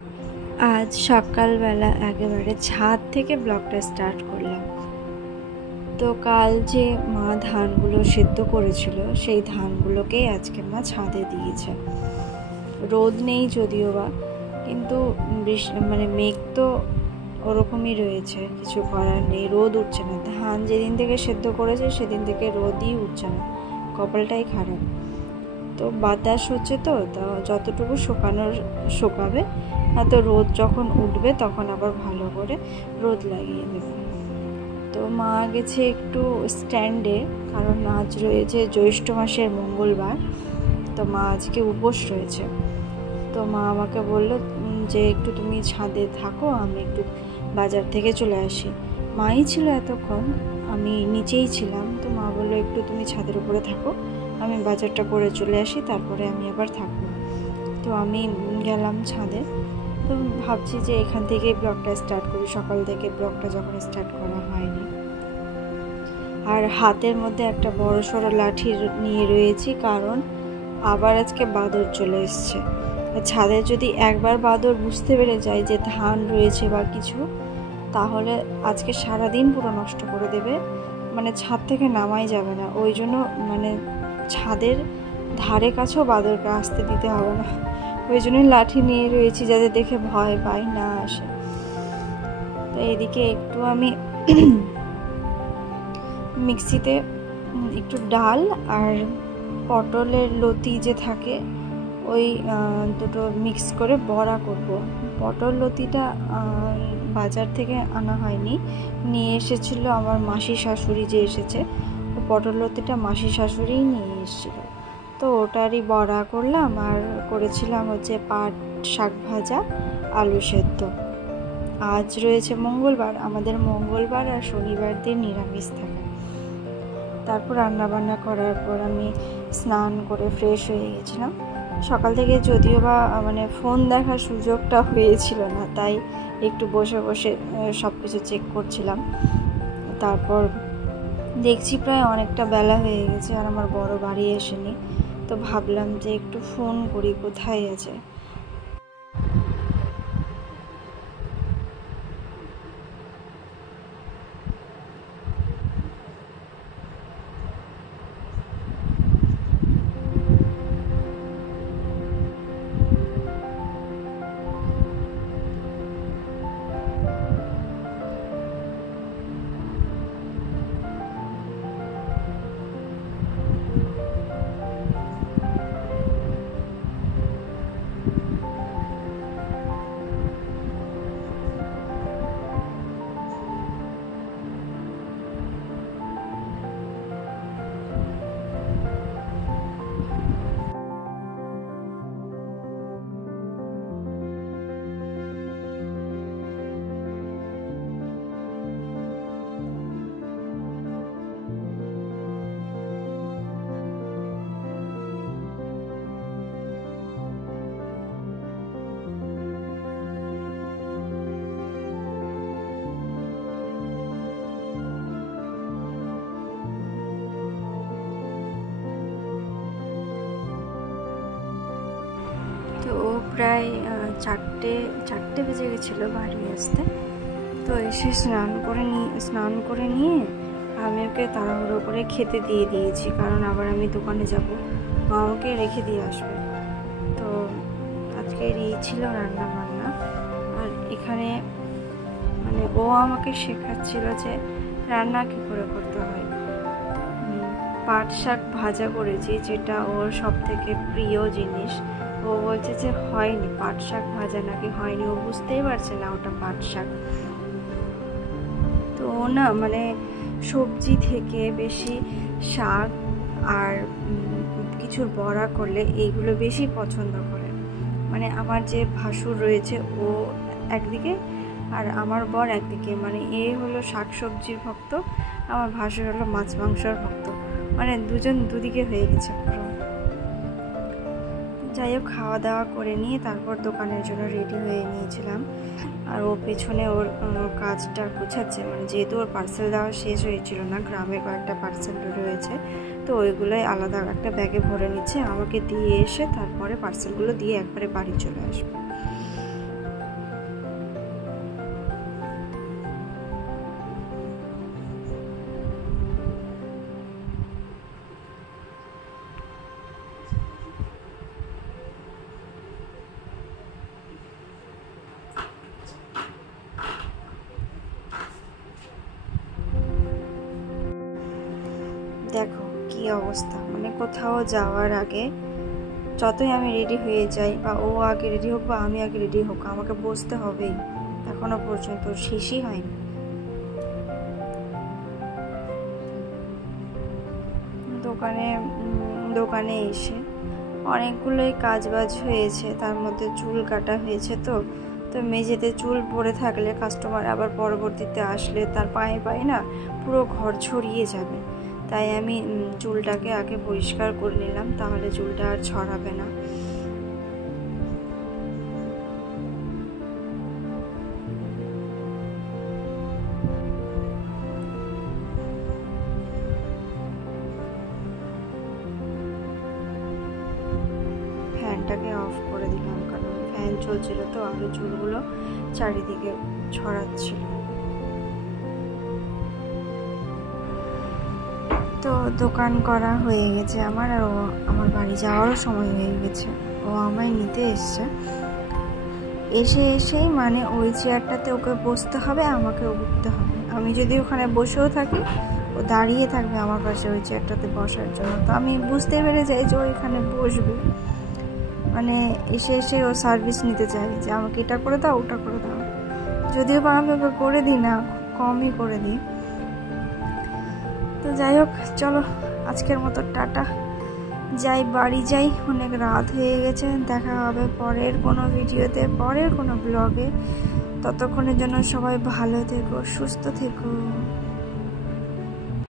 আজ সকালবেলা একেবারে ছাদ থেকে ব্লগটা স্টার্ট করলাম। তো কাল যে মা ধানগুলো সেদ্ধ করেছিল সেই ধানগুলোকেই আজকে মা ছাদে দিয়েছে। রোদ নেই যদিও বা, কিন্তু মেঘ তো ওরকমই রয়েছে, কিছু করার নেই, রোদ উঠছে না। ধান যেদিন থেকে সেদ্ধ করেছে সেদিন থেকে রোদই উঠছে না, কপালটাই খারাপ। তো বাতাস হচ্ছে, তো যতটুকু শুকাবে, আর তো রোদ যখন উঠবে তখন আবার ভালো করে রোদ লাগিয়ে দেবে। তো মা গেছে একটু স্ট্যান্ডে, কারণ আজ রয়েছে জ্যৈষ্ঠ মাসের মঙ্গলবার, তো মা আজকে উপোস রয়েছে। তো মা আমাকে বলল যে একটু তুমি ছাদে থাকো, আমি একটু বাজার থেকে চলে আসি। মাই ছিল এতক্ষণ, আমি নিচেই ছিলাম। তো মা বললো একটু তুমি ছাদের উপরে থাকো, আমি বাজারটা করে চলে আসি, তারপরে আমি আবার থাকবো। তো আমি গেলাম ছাদে। তো ভাবছি যে এখান থেকেই ব্লগটা স্টার্ট করি, সকাল থেকে ব্লগটা যখন স্টার্ট করা হয়নি। আর হাতের মধ্যে একটা বড় সড়ো লাঠি নিয়ে রয়েছি, কারণ আবার আজকে বাদর চলে এসছে। ছাদে যদি একবার বাদর বুঝতে পেরে যায় যে ধান রয়েছে বা কিছু, তাহলে আজকে সারাদিন পুরো নষ্ট করে দেবে, ছাদ থেকে নামাই যাবে না। ওই জন্য ছাদের ধারে কাছেও বাদরকে আসতে দিতে হবে না, ওই জন্যই লাঠি নিয়ে রয়েছি, যাতে দেখে ভয় পাই না আসে। তো এদিকে একটু আমি মিক্সিতে একটু ডাল আর পটলের লতি যে থাকে ওই দুটো মিক্স করে বড়া করব। পটল লতিটা বাজার থেকে আনা হয়নি, নিয়ে এসেছিল আমার মাসি শাশুড়ি যে এসেছে, ও পটল লতিটা মাসি শাশুড়িই নিয়ে এসেছিল। তো ওটারই বড়া করলাম, আর করেছিলাম হচ্ছে পাট শাক ভাজা, আলু সেদ্ধ। আজ রয়েছে মঙ্গলবার, আমাদের মঙ্গলবার আর শনিবার দিন নিরামিষ থাকে। তারপর রান্নাবান্না করার পর আমি স্নান করে ফ্রেশ হয়ে গেছিলাম। সকাল থেকে যদিও বা ফোন দেখার সুযোগটা হয়েছিল না, তাই একটু বসে বসে সব কিছু চেক করছিলাম। তারপর দেখছি প্রায় অনেকটা বেলা হয়ে গেছে, আর আমার বড় বাড়ি আসেনি। তো ভাবলাম যে একটু ফোন করি, কোথায় আছে। তো প্রায় চারটে বেজে গেছিলো বাড়ি আসতে। তো এসে স্নান করে নিয়ে আমি ওকে তাড়াহুড়ো করে খেতে দিয়ে দিয়েছি, কারণ আবার আমি দোকানে যাব, মা আমাকে রেখে দিয়ে আসবে। তো আজকের এই ছিল রান্না বান্না। আর এখানে ও আমাকে শেখাচ্ছিল যে রান্না কী করে করতে হয়। পাট শাক ভাজা করেছি, যেটা ওর সব থেকে প্রিয় জিনিস। ও বলছে যে হয়নি, পাট শাক ভাজা নাকি হয়নি, ও বুঝতেই পারছে না ওটা পাট শাক। তো ও না সবজি থেকে বেশি শাক আর কিছুর বড়া করলে এইগুলো বেশি পছন্দ করে। আমার যে ভাসুর রয়েছে ও একদিকে, আর আমার বর একদিকে। এ হলো শাক সবজির ভক্ত, আমার ভাসুর হলো মাছ মাংসর ভক্ত। দুজন দুদিকে হয়ে গেছে পুরো। যাই হোক, খাওয়া দাওয়া করে নিয়ে তারপর দোকানের জন্য রেডি হয়ে নিয়েছিলাম। আর ও পেছনে ওর কাজটা গুছাচ্ছে, যেহেতু ওর পার্সেল দেওয়া শেষ হয়েছিল না, গ্রামে কয়েকটা পার্সেল রয়েছে, তো ওইগুলোই আলাদা একটা ব্যাগে ভরে নিচ্ছে, আমাকে দিয়ে এসে তারপরে পার্সেলগুলো দিয়ে একবারে বাড়ি চলে আসবে। অবস্থা, মানে কোথাও যাওয়ার আগে যতই আমি রেডি হয়ে যাই বা ও আগে রেডি হোক বা আমি আগে রেডি হোক, আমাকে বসতে হবেই। এখনো পর্যন্ত শেষই হয়নি। দোকানে এসে অনেকগুলোই কাজবাজ হয়েছে, তার মধ্যে চুল কাটা হয়েছে। তো মেঝেতে চুল পড়ে থাকলে কাস্টমার আবার পরবর্তীতে আসলে তার পায়ে পায়ে না পুরো ঘর ছড়িয়ে যাবে। তাই আমি চুলটাকে আগে পরিষ্কার করে নিলাম, তাহলে চুলটা আর ছড়াবে না। ফ্যানটাকে অফ করে দিলাম, কারণ ফ্যান চলছিল তো আরো চুলগুলো চারিদিকে ছড়াচ্ছিল। তো দোকান করা হয়ে গেছে আমার, আর আমার বাড়ি যাওয়ারও সময় হয়ে গেছে। ও আমায় নিতে এসেই মানে ওই চেয়ারটাতে ওকে বসতে হবে, আমাকে উঠতে হবে। আমি যদি ওখানে বসেও থাকি, ও দাঁড়িয়ে থাকবে আমার পাশে ওই চেয়ারটাতে বসার জন্য। তো আমি বুঝতে পেরে যাই যে ও এখানে বসবে, মানে এসে ও সার্ভিস নিতে চাই যে আমাকে এটা করে দাও ওটা করে দাও। যদিও বা আমি ওকে করে দিই না, কমই করে দিই। তো যাই হোক, চলো আজকের মতো টাটা, যাই বাড়ি যাই, অনেক রাত হয়ে গেছে। দেখা হবে পরের কোনো ভিডিওতে, পরের কোনো ব্লগে। ততক্ষণের জন্য সবাই ভালো থেকো, সুস্থ থেকো।